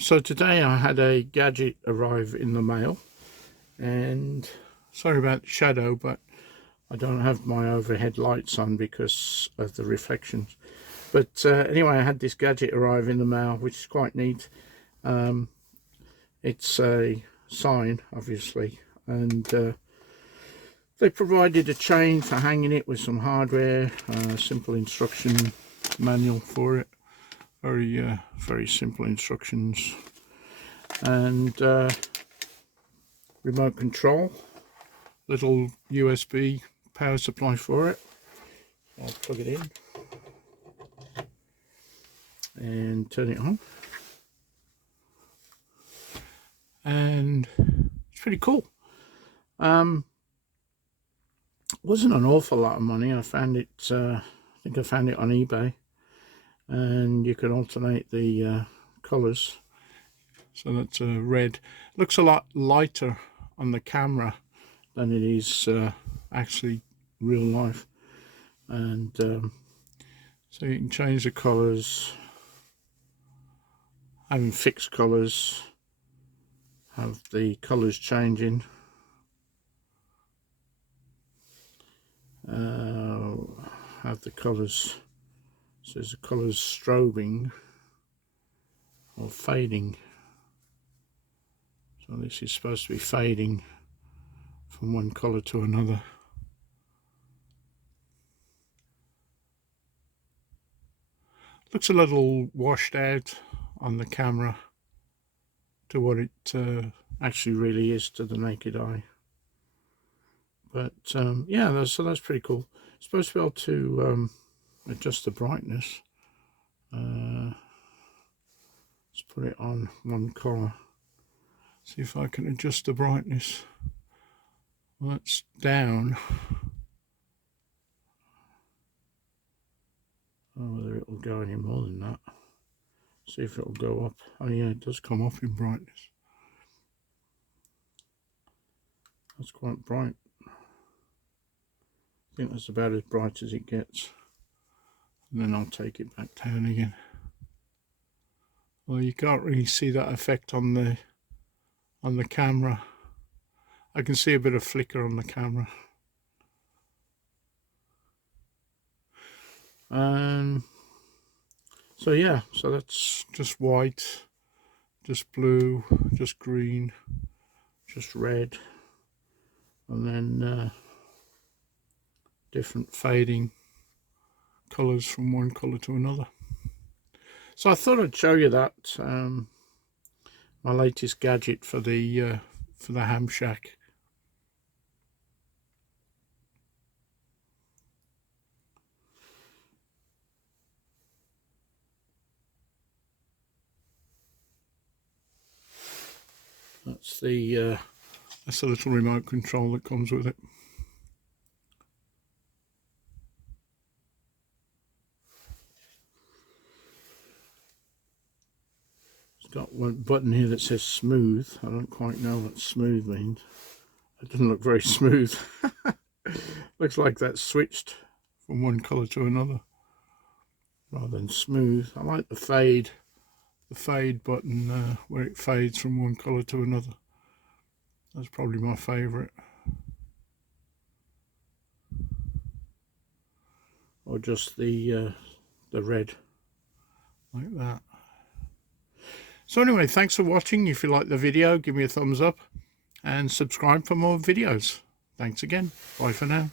So today I had a gadget arrive in the mail, and sorry about the shadow, but I don't have my overhead lights on because of the reflections. But anyway, I had this gadget arrive in the mail, which is quite neat. It's a sign, obviously, and they provided a chain for hanging it with some hardware, simple instruction manual for it. Very simple instructions, and remote control, little USB power supply for it. I'll plug it in and turn it on, and it's pretty cool. Wasn't an awful lot of money. I found it, I think I found it on eBay, and you can alternate the colors. So that's red. Looks a lot lighter on the camera than it is actually real life. And so you can change the colors, having fixed colors, have the colors changing. Have the colors, says the colors strobing or fading. So this is supposed to be fading from one color to another. Looks a little washed out on the camera to what it actually really is to the naked eye. But yeah, so that's pretty cool. It's supposed to be able to adjust the brightness. Let's put it on one color. See if I can adjust the brightness. Well, that's down. Oh, whether it will go any more than that. See if it will go up. Oh yeah, it does come up in brightness. That's quite bright. I think that's about as bright as it gets. And then I'll take it back down again. Well, you can't really see that effect on the camera. I can see a bit of flicker on the camera. So yeah, so that's just white, just blue, just green, just red, and then different fading colors from one color to another. So I thought I'd show you that, my latest gadget for the ham shack. That's the little remote control that comes with it. It's got one button here that says smooth. I don't quite know what smooth means. It doesn't look very smooth. Looks like that's switched from one color to another rather than smooth. I like the fade button where it fades from one color to another. That's probably my favorite. Or just the red, like that. So anyway, thanks for watching. If you like the video, give me a thumbs up and subscribe for more videos. Thanks again. Bye for now.